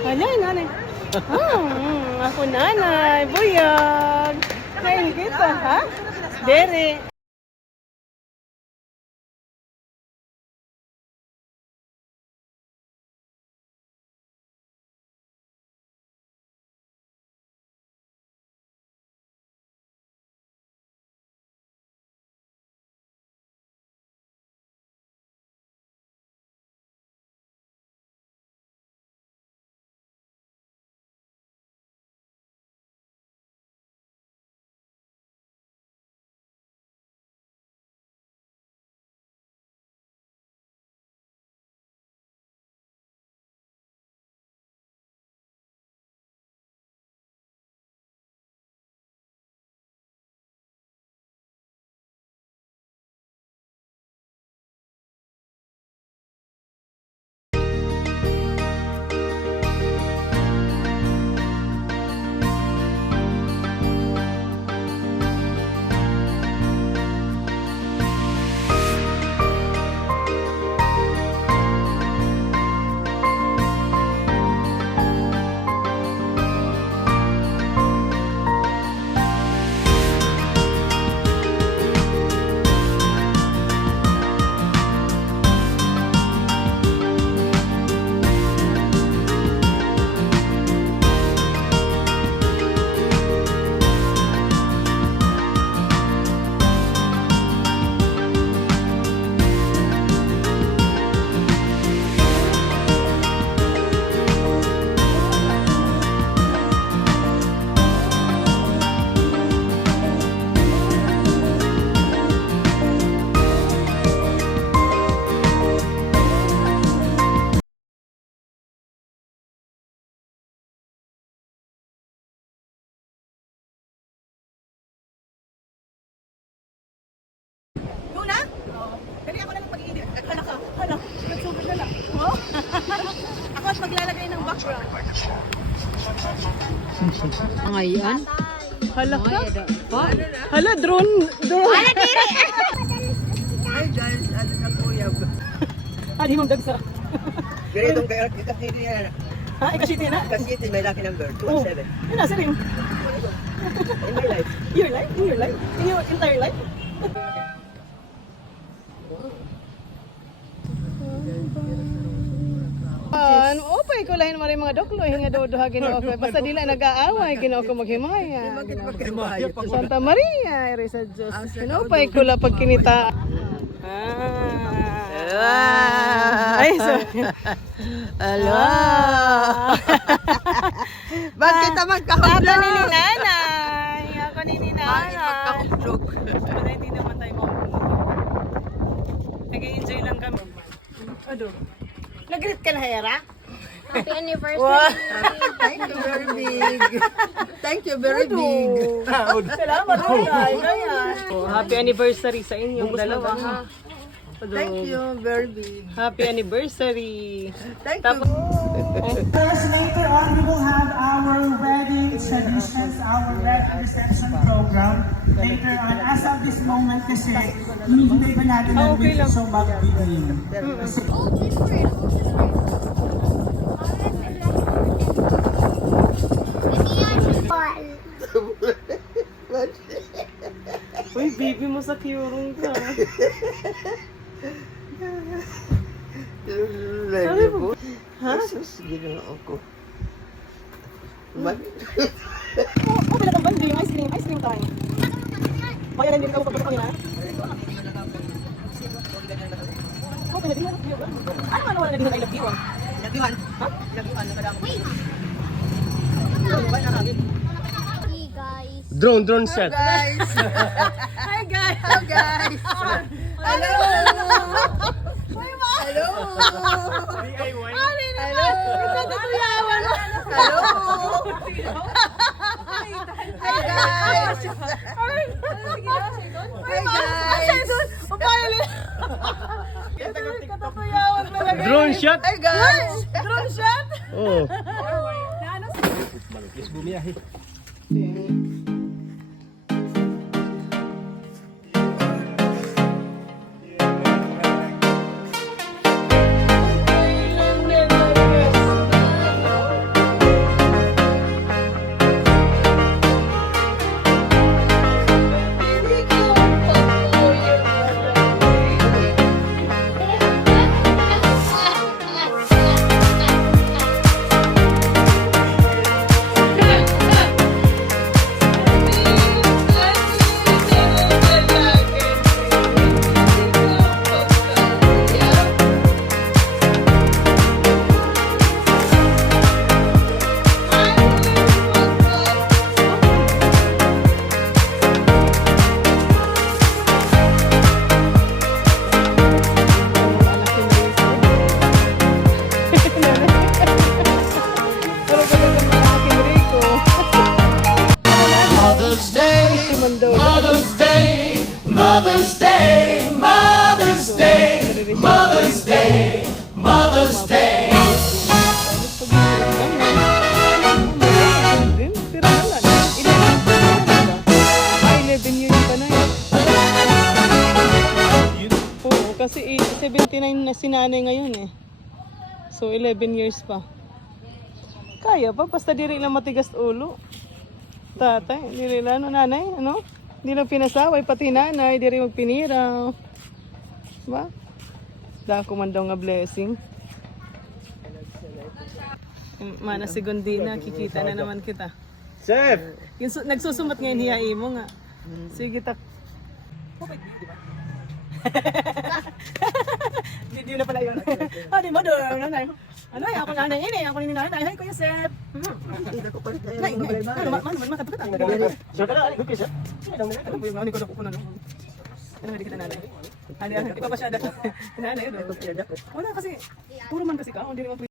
Hala, nanay. Ako nanay, buyag. Kain kita, ha? Dere. Ako at maglalagay ng background. Ngayon? Hala ka? Hala, drone. Hala, diri! Hi guys, ano na kuya? Adi mong dagsa. Ganitong kaya kita hindi yan. Ha, ikasiti na? Kasi ito may lucky number, 217. Yun na, sir. In my life. Your life? In your life? In your entire life? Opay ko lain maray mga doklo nga do-duha Ginoo ko. Basta dila nag-aaway Ginoo ko maghimaya. Santa Maria, iri sa Dios. Opay ko la pag kinita. Ay, sorry. Hello. Bakit ka magkahulog? Ako ni nanay. Ako ni nanay. Magkahulog. Pero hindi naman tayo mahulog. Nag-enjoy lang kami. Ado. Nag-greet ka na, Hera? Happy anniversary! Wow. Thank you very big. Thank you very big. Salamat po tayo. Happy anniversary sa inyong dalawa, ha? Thank you very big. Happy anniversary. Thank you. First, later on, we will have our wedding traditions, our wedding reception program. Later on, as of this moment kasi, hinihintay pa natin ang Okay lang. so mag-begin. Uy, baby mo sa kyurong ka. Lagi po. Ha? Jesus, ginawa ko. Oh, pinatang banding. Ice cream. Ice cream time. Kaya rin din ka kapag kanina. Oh, pinatang na love you. Ano wala na din na I love you? Lagiwan. Ha? Lagiwan. Nakadamo. Hey guys! Drone shot. Guys. Hi guys! Hello guys. Hello. Hello. Hello! Katatuyawan mo! Hello. Hi guys. Hi guys. Katatuyawan talaga. Drone shot. Hi guys. Drone shot! Oh. naman daw. Mother's Day, Mother's Day, Mother's Day, Mother's Day, Mother's Day. Pero wala na. 11 years pa na yun. Oo, kasi 79 na si nanay ngayon eh. So 11 years pa. Kaya pa, basta diri lang matigas ulo. Tatay, diri lang, ano, nanay, ano? Hindi lang pinasaway, pati nanay, diri magpiniraw. Ba? Dako man daw nga blessing. Mana si Gondina, kikita na naman kita. Chef! Nagsusumot ngayon hiyain mo nga. Sige tak. Video na pala yun. Di mo doon, nanay. Ano ay ako nanay ini, ako ni nanay. Hay Kuya Sep. Nay, makapagkata. Sir, ka na, good chef. Ano po yung mga ko na no? Ano hindi kita nanay? Ano, ipapasyada. Nanay, wala kasi, puro man kasi ka, hindi naman